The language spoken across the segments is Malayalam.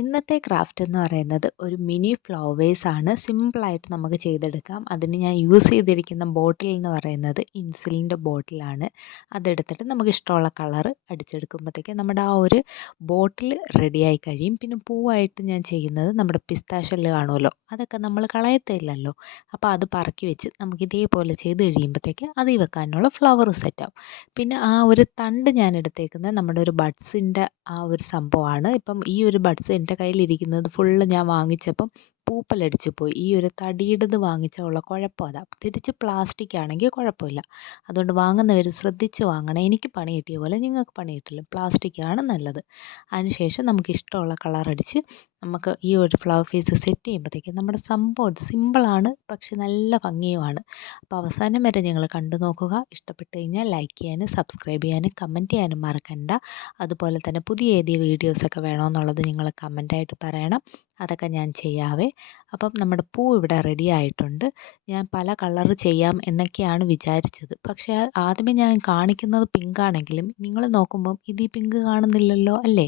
ഇന്നത്തെ ക്രാഫ്റ്റ് എന്ന് പറയുന്നത് ഒരു മിനി ഫ്ലവേഴ്സാണ്. സിമ്പിളായിട്ട് നമുക്ക് ചെയ്തെടുക്കാം. അതിന് ഞാൻ യൂസ് ചെയ്തിരിക്കുന്ന ബോട്ടിൽ എന്ന് പറയുന്നത് ഇൻസുലിൻ്റെ ബോട്ടിലാണ്. അതെടുത്തിട്ട് നമുക്ക് ഇഷ്ടമുള്ള കളറ് അടിച്ചെടുക്കുമ്പോഴത്തേക്ക് നമ്മുടെ ആ ഒരു ബോട്ടിൽ റെഡിയായി കഴിയും. പിന്നെ പൂവായിട്ട് ഞാൻ ചെയ്യുന്നത് നമ്മുടെ പിസ്താ ഷെല്ല് കാണുമല്ലോ, അതൊക്കെ നമ്മൾ കളയത്തില്ലല്ലോ. അപ്പോൾ അത് പറക്കി വെച്ച് നമുക്ക് ഇതേപോലെ ചെയ്ത് കഴിയുമ്പോഴത്തേക്ക് അതിൽ വെക്കാനുള്ള ഫ്ലവർ സെറ്റാവും. പിന്നെ ആ ഒരു തണ്ട് ഞാൻ എടുത്തേക്കുന്നത് നമ്മുടെ ഒരു ബഡ്സിൻ്റെ ആ ഒരു സംഭവമാണ്. ഇപ്പം ഈ ഒരു ബഡ്സ് എൻ്റെ കയ്യിലിരിക്കുന്നത് ഫുള്ള് ഞാൻ വാങ്ങിച്ചപ്പം പൂപ്പലടിച്ചു പോയി. ഈ ഒരു തടിയുടേത് വാങ്ങിച്ചാൽ ഉള്ള കുഴപ്പം അതാ. തിരിച്ച് പ്ലാസ്റ്റിക് ആണെങ്കിൽ കുഴപ്പമില്ല. അതുകൊണ്ട് വാങ്ങുന്നവർ ശ്രദ്ധിച്ച് വാങ്ങണം. എനിക്ക് പണി കിട്ടിയ പോലെ നിങ്ങൾക്ക് പണി കിട്ടില്ല. പ്ലാസ്റ്റിക്കാണ് നല്ലത്. അതിനുശേഷം നമുക്ക് ഇഷ്ടമുള്ള കളറടിച്ച് നമുക്ക് ഈ ഒരു ഫ്ലവർ ഫേസ് സെറ്റ് ചെയ്യുമ്പോഴത്തേക്കും നമ്മുടെ സംഭവം സിമ്പിളാണ്, പക്ഷെ നല്ല ഭംഗിയുമാണ്. അപ്പോൾ അവസാനം വരെ നിങ്ങൾ കണ്ടു നോക്കുക. ഇഷ്ടപ്പെട്ട് കഴിഞ്ഞാൽ ലൈക്ക് ചെയ്യാനും സബ്സ്ക്രൈബ് ചെയ്യാനും കമൻറ്റ് ചെയ്യാനും മറക്കണ്ട. അതുപോലെ തന്നെ പുതിയ ഏത് വീഡിയോസൊക്കെ വേണമെന്നുള്ളത് നിങ്ങൾ കമൻറ്റായിട്ട് പറയണം. അതൊക്കെ ഞാൻ ചെയ്യാവേ. അപ്പം നമ്മുടെ പൂ ഇവിടെ റെഡി ആയിട്ടുണ്ട്. ഞാൻ പല കളർ ചെയ്യാം എന്നൊക്കെയാണ് വിചാരിച്ചത്. പക്ഷേ ആദ്യമേ ഞാൻ കാണിക്കുന്നത് പിങ്ക് ആണെങ്കിലും നിങ്ങൾ നോക്കുമ്പം ഇത് ഈ പിങ്ക് കാണുന്നില്ലല്ലോ അല്ലേ?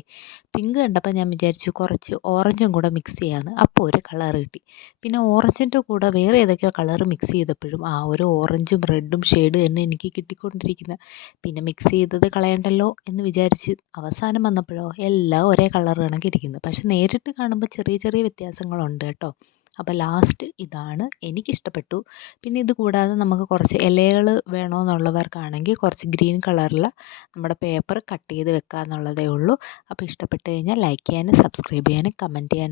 പിങ്ക് കണ്ടപ്പോൾ ഞാൻ വിചാരിച്ചു കുറച്ച് ഓറഞ്ചും കൂടെ മിക്സ് ചെയ്യാമെന്ന്. അപ്പോൾ ഒരു കളർ കിട്ടി. പിന്നെ ഓറഞ്ചിൻ്റെ കൂടെ വേറെ ഏതൊക്കെയോ കളർ മിക്സ് ചെയ്തപ്പോഴും ആ ഒരു ഓറഞ്ചും റെഡും ഷെയ്ഡ് തന്നെ എനിക്ക് കിട്ടിക്കൊണ്ടിരിക്കുന്നത്. പിന്നെ മിക്സ് ചെയ്തത് കളയണ്ടല്ലോ എന്ന് വിചാരിച്ച് അവസാനം വന്നപ്പോഴോ എല്ലാം ഒരേ കളർ കണക്കിരിക്കുന്നു. പക്ഷെ നേരിട്ട് കാണുമ്പോൾ ചെറിയ ചെറിയ വ്യത്യാസങ്ങളുണ്ട് കേട്ടോ. അപ്പോൾ ലാസ്റ്റ് ഇതാണ് എനിക്കിഷ്ടപ്പെട്ടു. പിന്നെ ഇത് കൂടാതെ നമുക്ക് കുറച്ച് ഇലകൾ വേണമെന്നുള്ളവർക്കാണെങ്കിൽ കുറച്ച് ഗ്രീൻ കളറിൽ നമ്മുടെ പേപ്പർ കട്ട് ചെയ്ത് വെക്കുക എന്നുള്ളതേ ഉള്ളൂ. അപ്പോൾ ഇഷ്ടപ്പെട്ട് കഴിഞ്ഞാൽ ലൈക്ക് ചെയ്യാനും സബ്സ്ക്രൈബ് ചെയ്യാനും കമൻറ്റ് ചെയ്യാനും